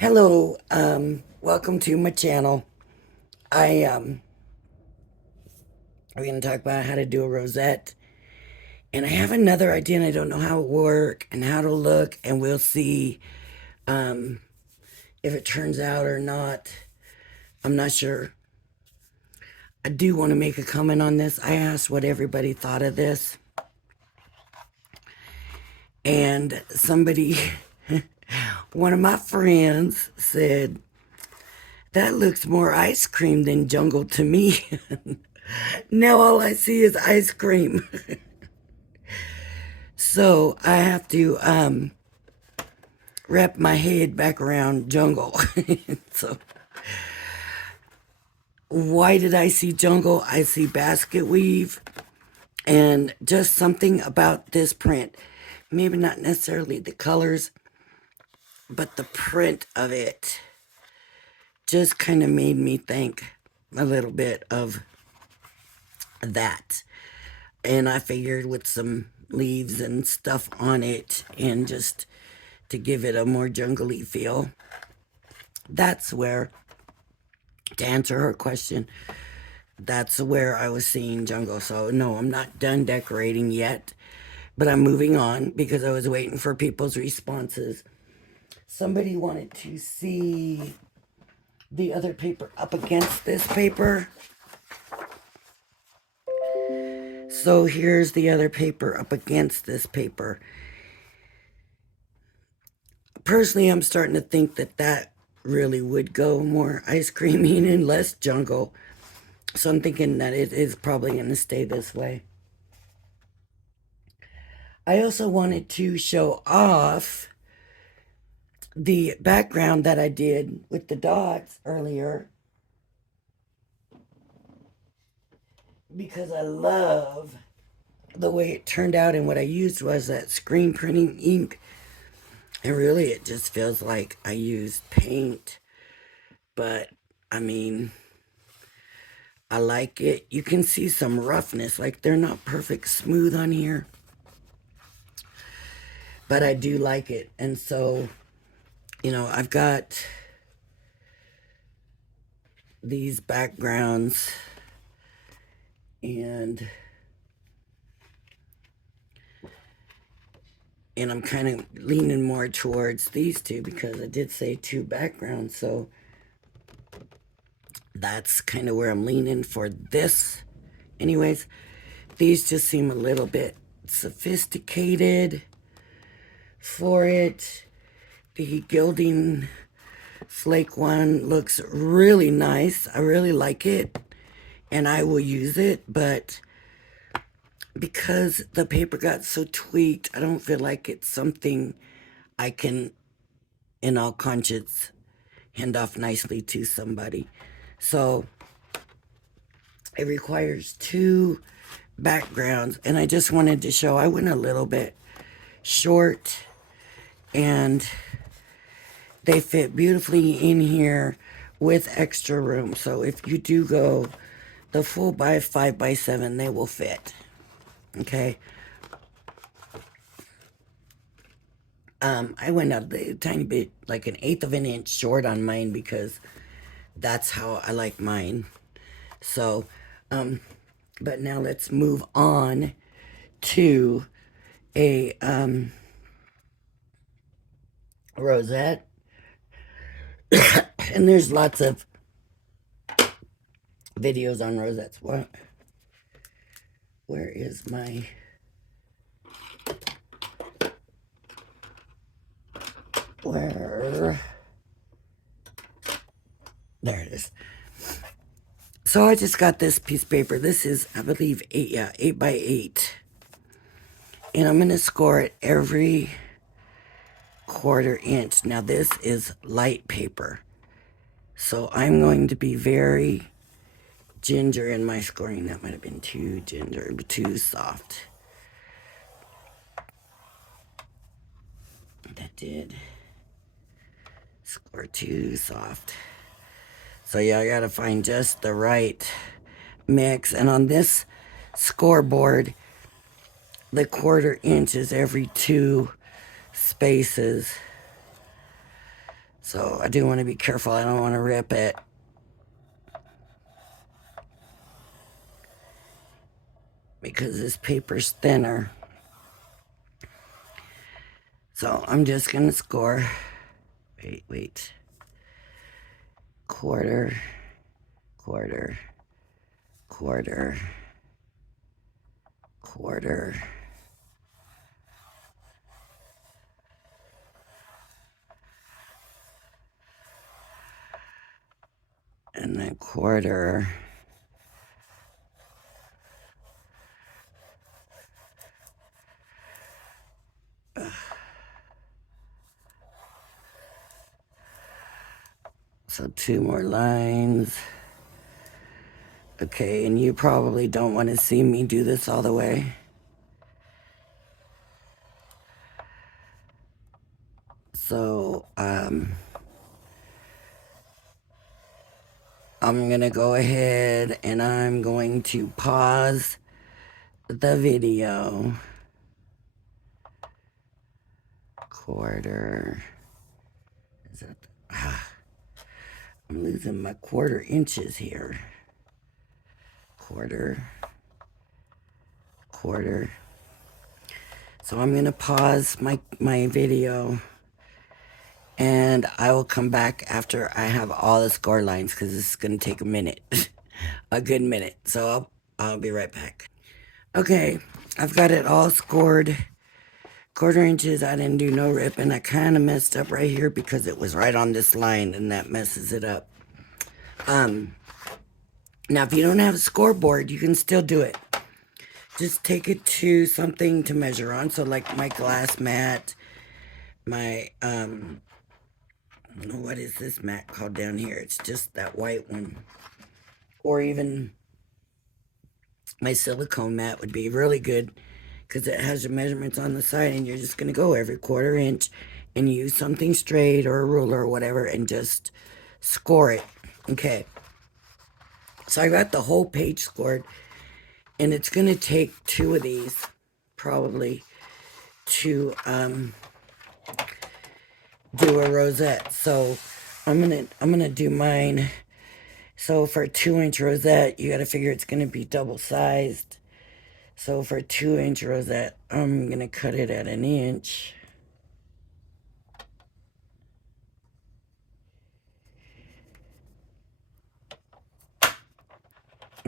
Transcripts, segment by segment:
Hello, welcome to my channel. We're gonna talk about how to do a rosette, and I have another idea, and I don't know how it work and how to look, and we'll see um, if it turns out or not. I'm not sure. I do want to make a comment on this. I asked what everybody thought of this, and somebody, one of my friends, said that looks more ice cream than jungle to me. Now all I see is ice cream. So I have to wrap my head back around jungle. So why did I see jungle? I see basket weave and just something about this print. Maybe not necessarily the colors, but the print of it just kind of made me think a little bit of that. And I figured with some leaves and stuff on it and just to give it a more jungly feel. That's where, to answer her question, that's where I was seeing jungle. So no, I'm not done decorating yet, but I'm moving on because I was waiting for people's responses. Somebody wanted to see the other paper up against this paper. So here's the other paper up against this paper. Personally, I'm starting to think that really would go more ice creamy and less jungle. So I'm thinking that it is probably going to stay this way. I also wanted to show off the background that I did with the dots earlier because I love the way it turned out, and what I used was that screen printing ink, and really it just feels like I used paint, but I mean, I like it. You can see some roughness, like they're not perfect smooth on here, but I do like it. And so, I've got these backgrounds, and I'm kind of leaning more towards these two because I did say two backgrounds, so that's kind of where I'm leaning for this. Anyways, these just seem a little bit sophisticated for it. The gilding flake one looks really nice. I really like it, and I will use it, but because the paper got so tweaked, I don't feel like it's something I can, in all conscience, hand off nicely to somebody. So it requires two backgrounds, and I just wanted to show I went a little bit short, and they fit beautifully in here with extra room. So if you do go the full by 5x7, they will fit. Okay. I went a tiny bit, like an eighth of an inch short on mine because that's how I like mine. So, but now let's move on to a rosette. And there's lots of videos on rosettes. What? Where is my... Where? There it is. So I just got this piece of paper. This is, I believe, 8x8. And I'm going to score it every quarter inch. Now this is light paper. So I'm going to be very ginger in my scoring. That might have been too ginger, too soft. That did score too soft. So yeah, I gotta find just the right mix. And on this scoreboard, the quarter inch is every two spaces. So I do want to be careful. I don't want to rip it. Because this paper's thinner. So I'm just going to score. Wait. Quarter, quarter, quarter, quarter. And then quarter. So 2 more lines. Okay, and you probably don't want to see me do this all the way. So, I'm going to go ahead and I'm going to pause the video. Quarter. Is that... I'm losing my quarter inches here. Quarter. So I'm going to pause my video. And I will come back after I have all the score lines because this is going to take a minute. A good minute. So I'll be right back. Okay, I've got it all scored. Quarter inches, I didn't do no ripping. I kind of messed up right here because it was right on this line and that messes it up. Now if you don't have a scoreboard, you can still do it. Just take it to something to measure on. So like my glass mat, my, what is this mat called down here? It's just that white one. Or even my silicone mat would be really good because it has your measurements on the side and you're just going to go every quarter inch and use something straight or a ruler or whatever and just score it. Okay. So I got the whole page scored and it's going to take 2 of these probably to do a rosette. So I'm going to do mine. So for a 2-inch rosette, you got to figure it's going to be double sized. So for a 2-inch rosette, I'm going to cut it at 1 inch.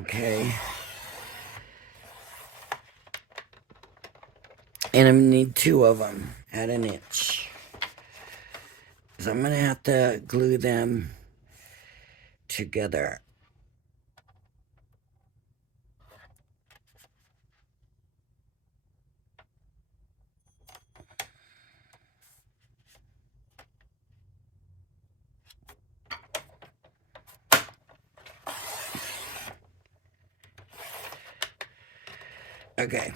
Okay. And I'm going to need 2 of them at 1 inch. So I'm going to have to glue them together. Okay.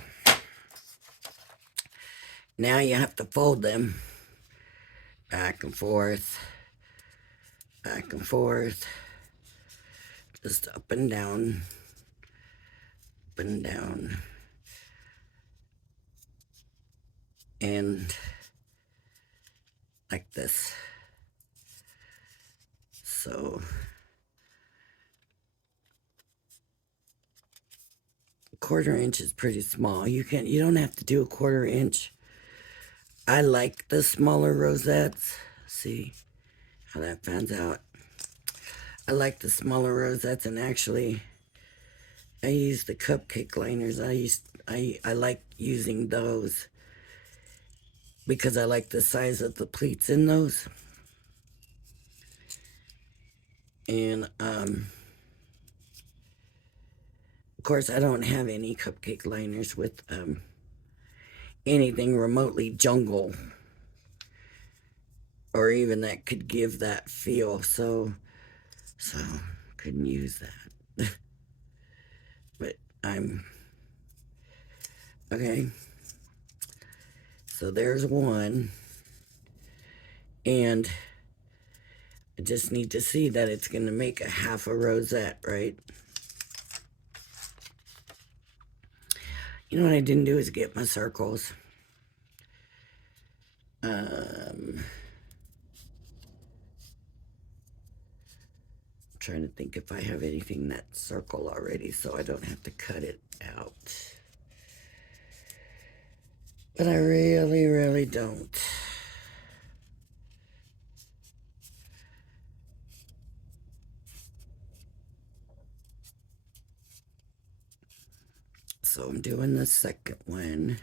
Now you have to fold them back and forth, just up and down, and like this. So a 1/4 inch is pretty small. You don't have to do a 1/4 inch. I like the smaller rosettes. See how that pans out. I like the smaller rosettes, and actually I use the cupcake liners. I like using those because I like the size of the pleats in those. And of course I don't have any cupcake liners with anything remotely jungle or even that could give that feel, so couldn't use that. But I'm okay. So there's one, and I just need to see that it's going to make a half a rosette, right? You know what I didn't do is get my circles. trying to think if I have anything that circle already so I don't have to cut it out. But I really, really don't. So I'm doing the second one.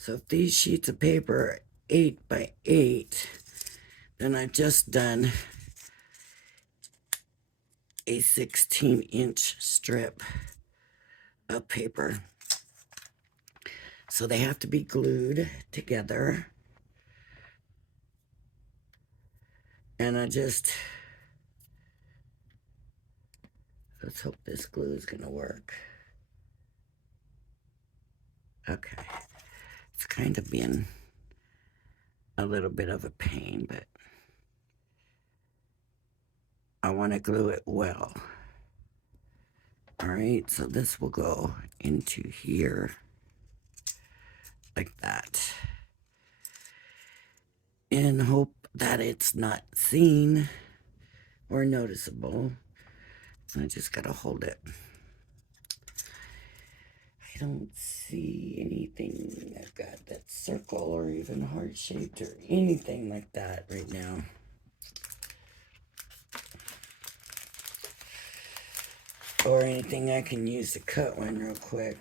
So if these sheets of paper are 8 by 8, then I've just done a 16-inch strip of paper. So they have to be glued together. And let's hope this glue is going to work. Okay. It's kind of been a little bit of a pain, but I want to glue it well. All right, so this will go into here like that. And hope that it's not seen or noticeable. I just gotta hold it. I don't see anything I've got that circle or even heart-shaped or anything like that right now. Or anything I can use to cut one real quick.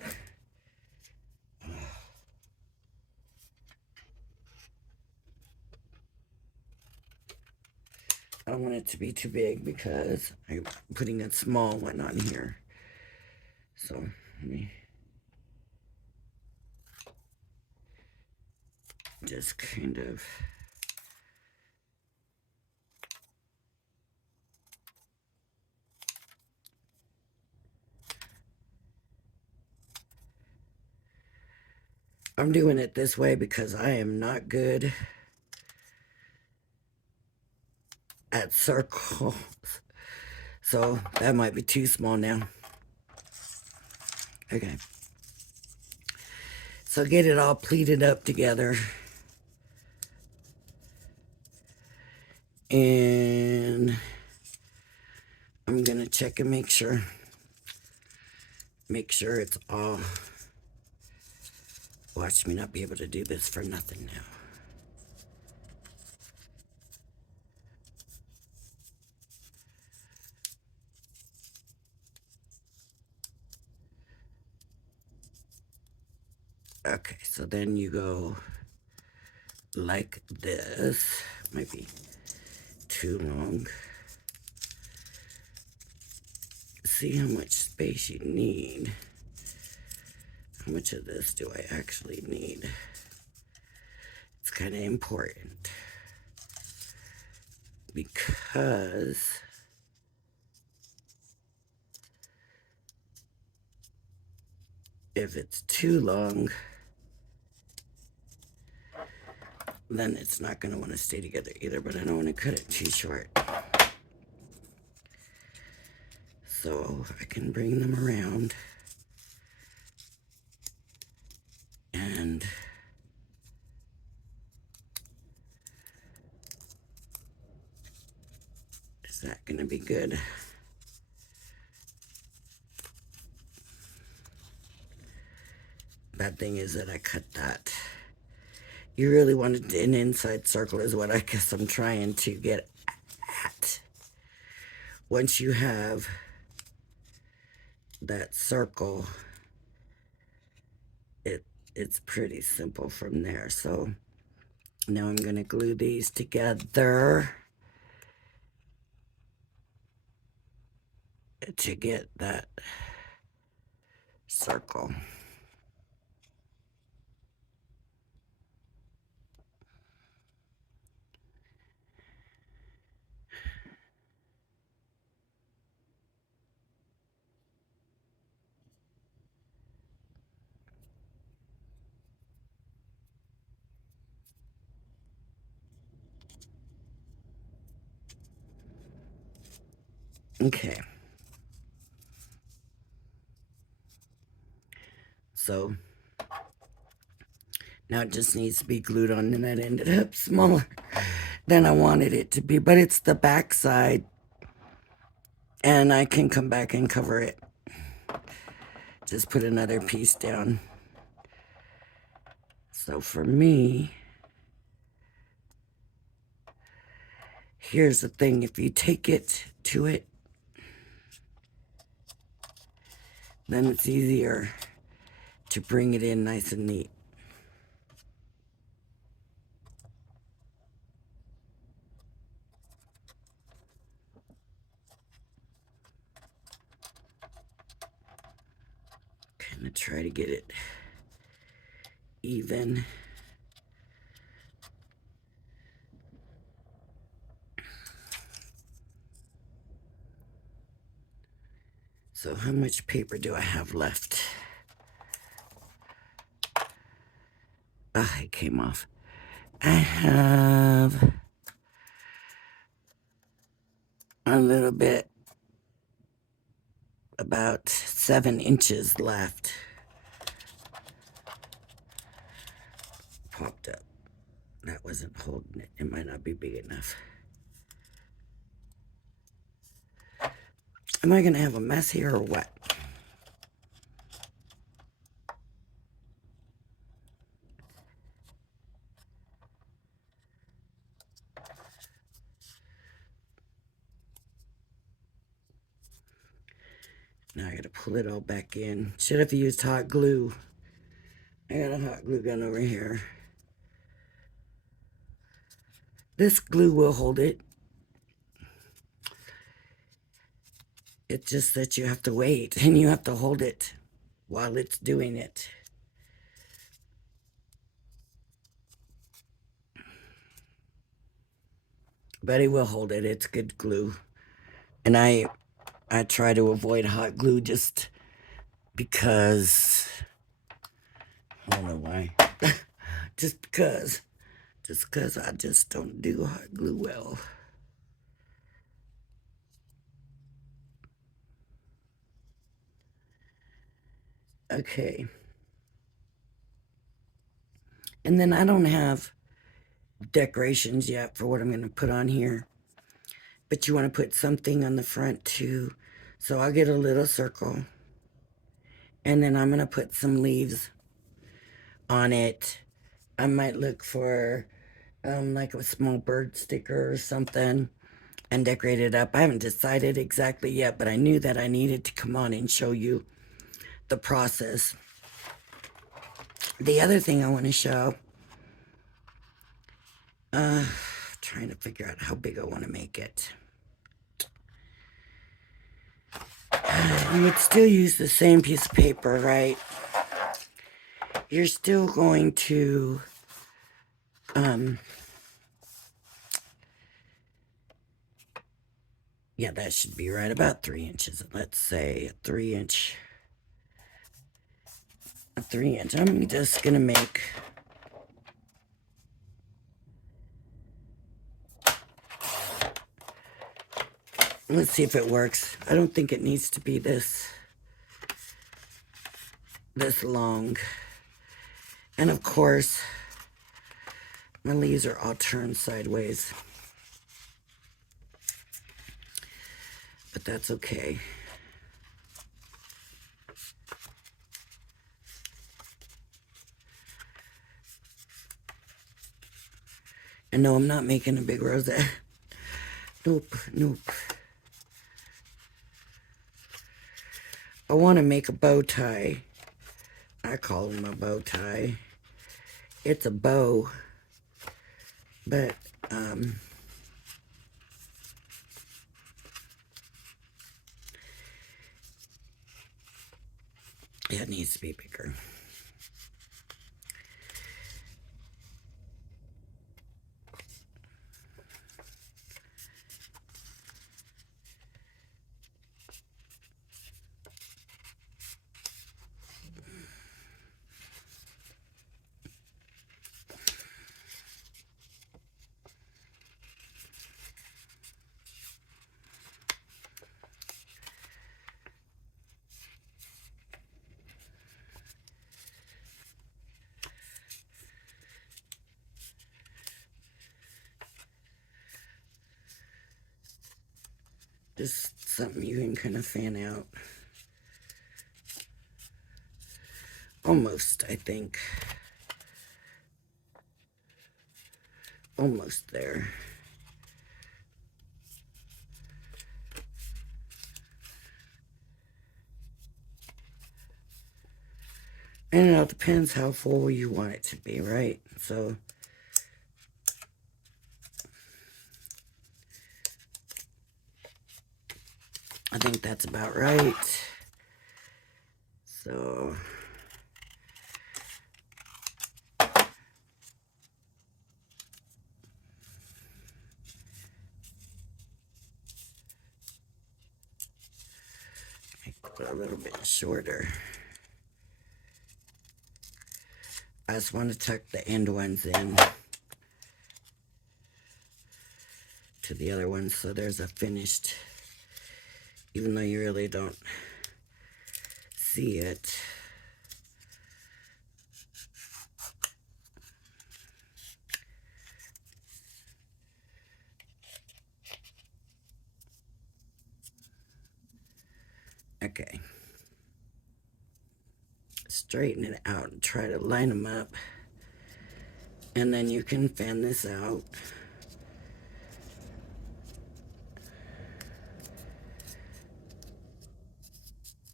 I don't want it to be too big because I'm putting a small one on here. So let me just kind of I'm doing it this way because I am not good at circles. So that might be too small now. Okay. So get it all pleated up together. And I'm going to check and make sure it's all. Watch me not be able to do this for nothing now. Okay, so then you go like this. Might be too long. See how much space you need. How much of this do I actually need? It's kind of important because if it's too long, then it's not going to want to stay together either, but I don't want to cut it too short. So I can bring them around and is that going to be good? Bad thing is that I cut that. You really wanted an inside circle is what I guess I'm trying to get at. Once you have that circle, it's pretty simple from there. So now I'm going to glue these together to get that circle. Okay. So now it just needs to be glued on, and that ended up smaller than I wanted it to be, but it's the back side, and I can come back and cover it. Just put another piece down. So for me, here's the thing. If you take it to it, then it's easier to bring it in nice and neat. Kind of try to get it even. So how much paper do I have left? Ah, it came off. I have a little bit, about 7 inches left. Popped up. That wasn't holding it. It might not be big enough. Am I going to have a mess here or what? Now I got to pull it all back in. Should have used hot glue. I got a hot glue gun over here. This glue will hold it. It's just that you have to wait and you have to hold it while it's doing it. But it will hold it. It's good glue. And I try to avoid hot glue just because, I don't know why. just because I just don't do hot glue well. Okay. And then I don't have decorations yet for what I'm going to put on here. But you want to put something on the front too. So I'll get a little circle. And then I'm going to put some leaves on it. I might look for like a small bird sticker or something and decorate it up. I haven't decided exactly yet, but I knew that I needed to come on and show you the process. The other thing I want to show, trying to figure out how big I want to make it. You would still use the same piece of paper, right? You're still going to yeah, that should be right about 3 inches. Let's say a 3 inch. A 3 inch. I'm just gonna make let's see if it works. I don't think it needs to be this long. And of course, my leaves are all turned sideways. But that's okay. And no, I'm not making a big rosette. Nope, nope. I want to make a bow tie. I call them a bow tie. It's a bow, but yeah, it needs to be bigger. Just something you can kind of fan out. Almost, I think. Almost there. And it all depends how full you want it to be, right? So I think that's about right. So make it a little bit shorter. I just want to tuck the end ones in to the other ones so there's a finished, even though you really don't see it. Okay. Straighten it out and try to line them up. And then you can fan this out.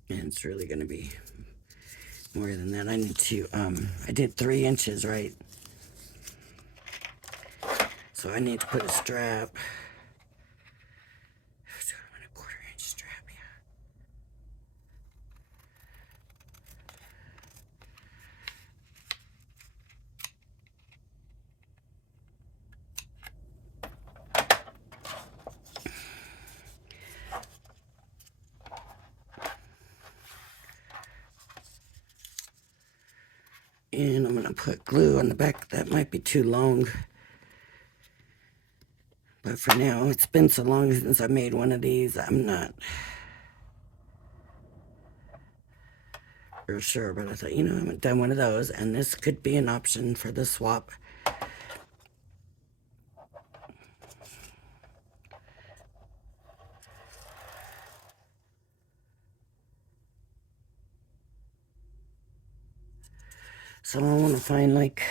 And it's really going to be more than that. I need to, I did 3 inches, right? So I need to put a strap. A 1/4 inch strap, yeah. And I'm going to put glue on the back. That might be too long. But for now, it's been so long since I made one of these, I'm not real sure. But I thought, you know, I haven't done one of those, and this could be an option for the swap. So I want to find like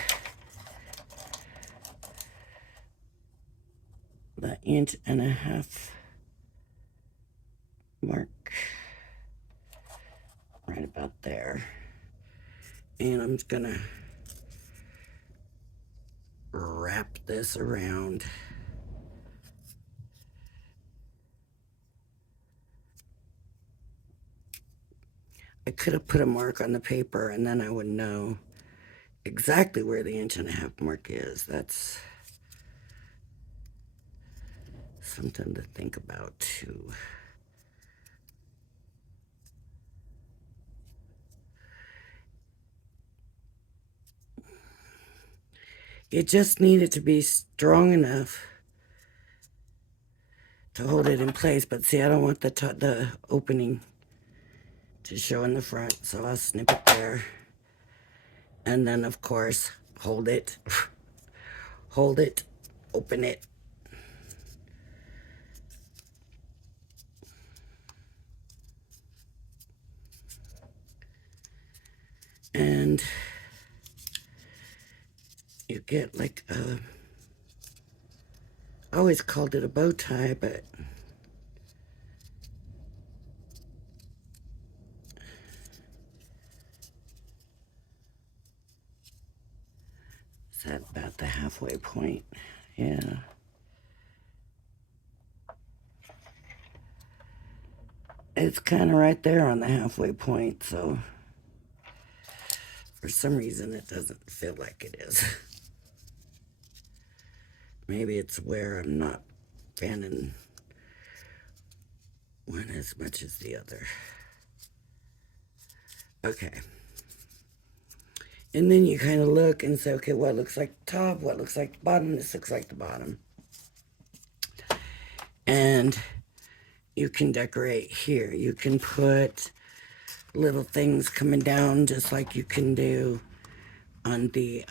the 1.5 mark right about there. And I'm just gonna wrap this around. I could have put a mark on the paper and then I would know exactly where the 1.5 mark is. That's something to think about too. It just needed to be strong enough to hold it in place, but see, I don't want the opening to show in the front, so I'll snip it there. And then, of course, hold it, hold it, open it. And you get like a, I always called it a bow tie, but is that about the halfway point? Yeah. It's kind of right there on the halfway point, so for some reason it doesn't feel like it is. Maybe it's where I'm not fanning one as much as the other. Okay. And then you kind of look and say, okay, what looks like the top? What looks like the bottom? This looks like the bottom. And you can decorate here. You can put little things coming down just like you can do on the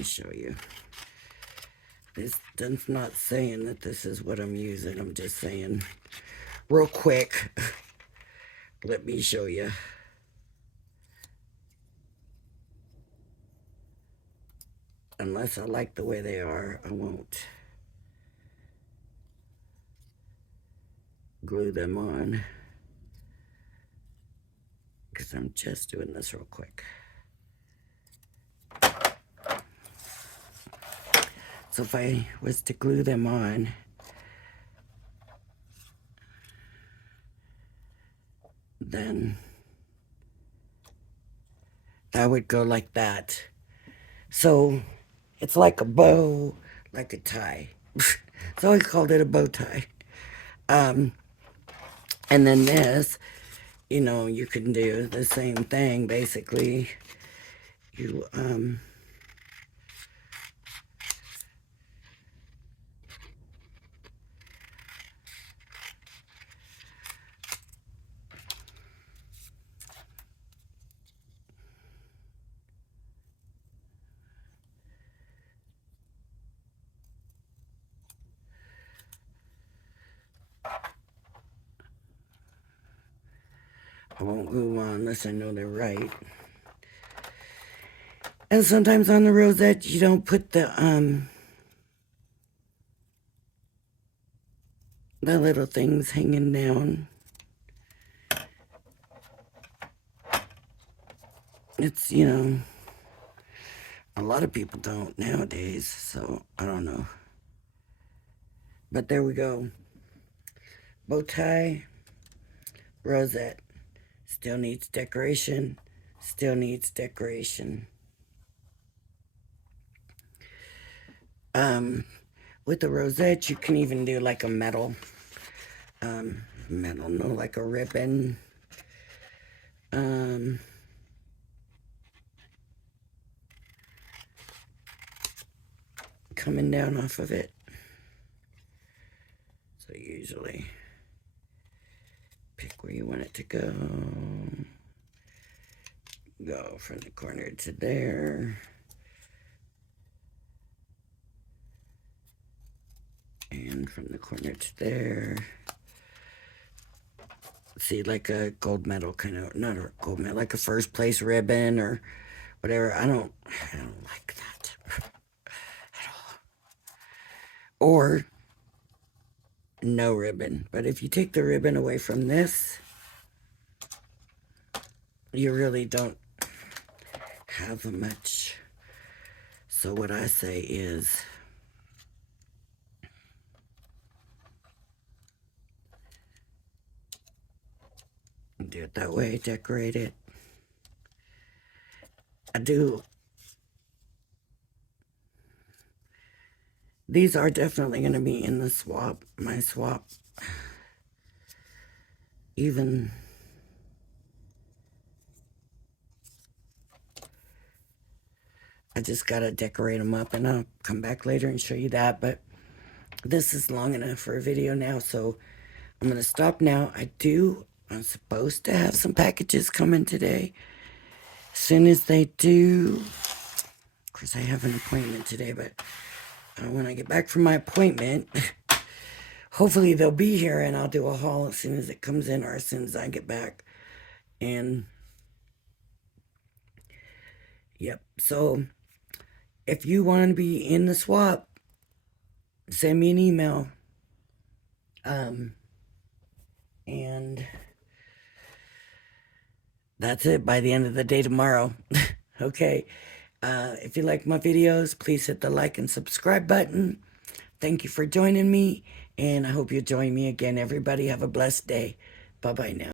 me show you. This does not saying that this is what I'm using. I'm just saying real quick. Let me show you. Unless I like the way they are, I won't glue them on. Because I'm just doing this real quick. So if I was to glue them on, then that would go like that. So it's like a bow, like a tie. So I called it a bow tie. And then this, you know, you can do the same thing basically. You I won't glue on unless I know they're right. And sometimes on the rosette you don't put the little things hanging down. It's, you know, a lot of people don't nowadays, so I don't know. But there we go. Bow tie, rosette. Still needs decoration. Still needs decoration. With the rosette, you can even do like a metal, like a ribbon. Coming down off of it. So usually pick where you want it to go. Go from the corner to there. And from the corner to there. See, like a gold medal kind of, not a gold medal, like a first place ribbon or whatever. I don't like that at all. Or no ribbon. But if you take the ribbon away from this, you really don't have much. So what I say is, do it that way, decorate it. I do. These are definitely going to be in the swap, my swap. Even I just got to decorate them up, and I'll come back later and show you that. But this is long enough for a video now, so I'm going to stop now. I'm supposed to have some packages coming today. As soon as they do, of course I have an appointment today, but when I get back from my appointment, hopefully they'll be here and I'll do a haul as soon as it comes in or as soon as I get back. And yep, so if you want to be in the swap, send me an email. And that's it by the end of the day tomorrow. Okay. If you like my videos, please hit the like and subscribe button. Thank you for joining me, and I hope you join me again. Everybody have a blessed day. Bye-bye now.